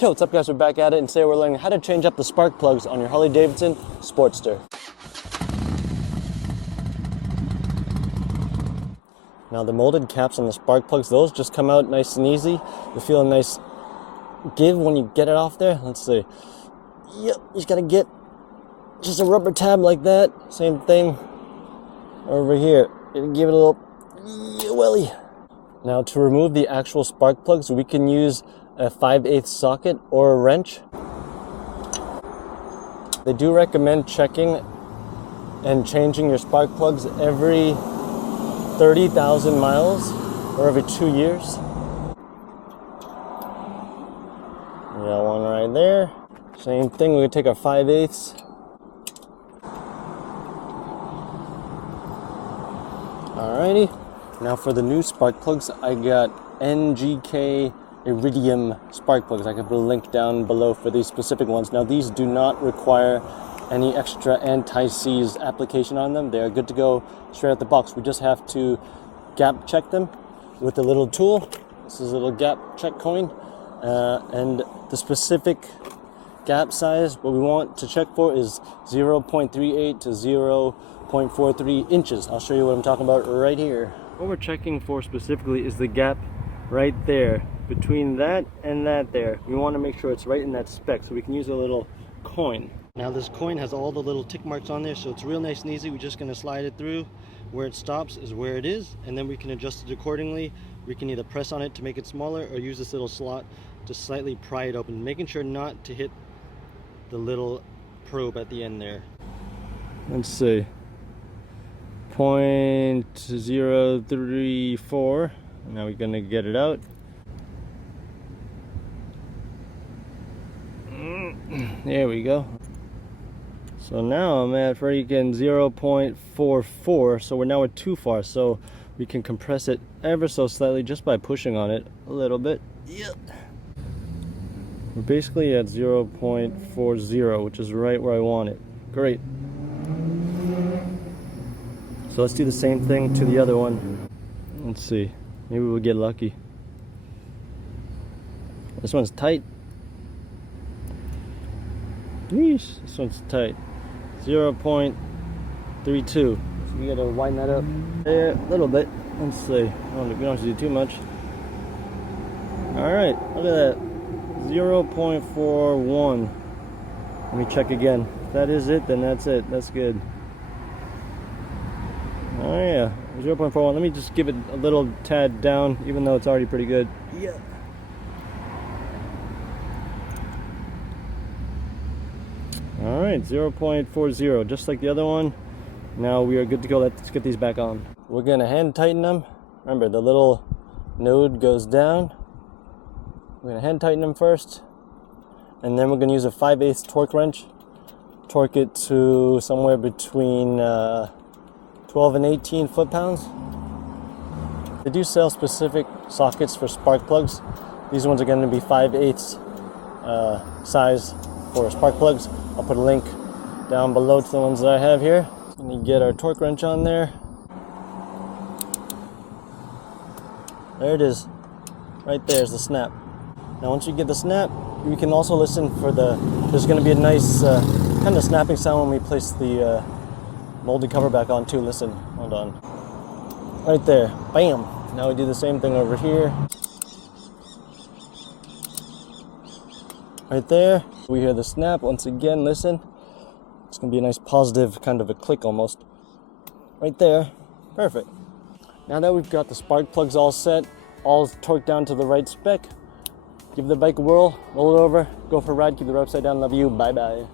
Yo, what's up guys, we're back at it, and today we're learning how to change up the spark plugs on your Harley Davidson Sportster. Now the molded caps on the spark plugs, those just come out nice and easy. You feel a nice give when you get it off there. Let's see. Yep, you just gotta get just a rubber tab like that. Same thing over here. You give it a little welly. Now to remove the actual spark plugs, we can use a 5/8 socket or a wrench. They do recommend checking and changing your spark plugs every 30,000 miles or every 2 years. We got one right there. Same thing, we're gonna take our 5/8. Alrighty. Now for the new spark plugs, I got NGK Iridium spark plugs. I can put a link down below for these specific ones. Now these do not require any extra anti-seize application on them. They are good to go straight out the box. We just have to gap check them with a little tool. This is a little gap check coin, and the specific gap size, what we want to check for is 0.38 to 0.43 inches. I'll show you what I'm talking about right here. What we're checking for specifically is the gap right there between that and that there. We want to make sure it's right in that spec, so we can use a little coin. Now this coin has all the little tick marks on there, so it's real nice and easy. We're just going to slide it through. Where it stops is where it is, and then we can adjust it accordingly. We can either press on it to make it smaller or use this little slot to slightly pry it open, making sure not to hit the little probe at the end there. Let's see, 0.034. Now we're going to get it out. There we go. So now I'm at freaking 0.44, so we're now at too far, so we can compress it ever so slightly just by pushing on it a little bit. Yep. We're basically at 0.40, which is right where I want it. Great. So let's do the same thing to the other one. Let's see. Maybe we'll get lucky. This one's tight. Yeesh, this one's tight. 0.32. So we gotta widen that up there a little bit. Let's see. We don't have to do too much. Alright, look at that. 0.41. Let me check again. If that is it, then that's it. That's good. Oh yeah, 0.41. Let me just give it a little tad down, even though it's already pretty good. Yeah. Alright, 0.40, just like the other one. Now we are good to go. Let's get these back on. We're going to hand tighten them. Remember, the little node goes down. We're going to hand tighten them first. And then we're going to use a 5/8 torque wrench. Torque it to somewhere between 12 and 18 foot-pounds. They do sell specific sockets for spark plugs. These ones are going to be 5/8 size for spark plugs. I'll put a link down below to the ones that I have here. And you get our torque wrench on there. There it is. Right there's the snap. Now once you get the snap, you can also listen for there's going to be a nice kind of snapping sound when we place the molded cover back on too. Listen, hold on. Right there, bam. Now we do the same thing over here. Right there, we hear the snap. Once again, listen. It's gonna be a nice positive kind of a click almost. Right there, perfect. Now that we've got the spark plugs all set, all torqued down to the right spec, give the bike a whirl, roll it over, go for a ride, keep the road upside down, love you, bye bye.